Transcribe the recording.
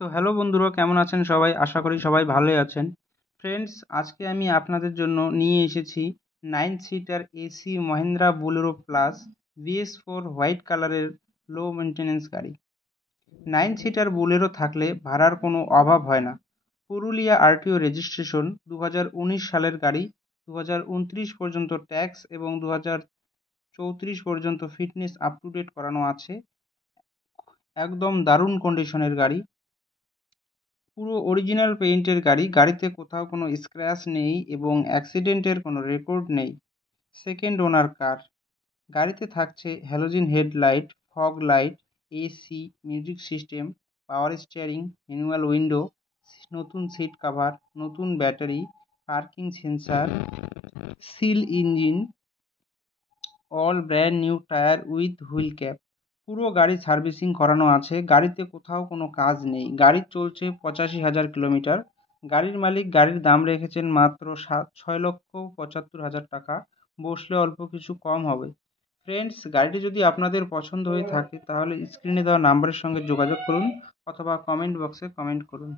তো হ্যালো বন্ধুরা, কেমন আছেন সবাই? আশা করি সবাই ভালোই আছেন। ফ্রেন্ডস, আজকে আমি আপনাদের জন্য নিয়ে এসেছি 9 seater AC Mahindra Bolero plus BS4 white কালারের লো মেইনটেনেন্স গাড়ি। 9 সিটার বোলেরো থাকলে ভাড়ার কোনো অভাব হয় না। পুরুলিয়া আরটিও রেজিস্ট্রেশন, 2019 সালের গাড়ি, 2029 পর্যন্ত ট্যাক্স এবং 2034 পর্যন্ত ফিটনেস আপ টু ডেট করানো আছে। একদম দারুণ কন্ডিশনের গাড়ি। পুরো অরিজিনাল পেইন্টের গাড়ি, গাড়িতে কোথাও কোনো স্ক্র্যাচ নেই এবং অ্যাক্সিডেন্টের কোনো রেকর্ড নেই। Second owner car. গাড়িতে থাকছে halogen headlight, fog light, AC, music system, power steering, manual window, নতুন সিট কভার, নতুন battery, parking sensor, seal engine, all brand new tyre with wheel cap. পুরো গাড়ি সার্ভিসিং করানো আছে, গাড়িতে কোথাও কোনো কাজ নেই। গাড়ি চলছে 85,000 কিলোমিটার। গাড়ির মালিক গাড়ির দাম রেখেছেন মাত্র 6,75,000 টাকা। বসলে অল্প কিছু কম হবে। ফ্রেন্ডস, গাড়িটি যদি আপনাদের পছন্দ হয়ে থাকে তাহলে স্ক্রিনে দেওয়া নাম্বারের সঙ্গে যোগাযোগ করুন অথবা কমেন্ট বক্সে কমেন্ট করুন।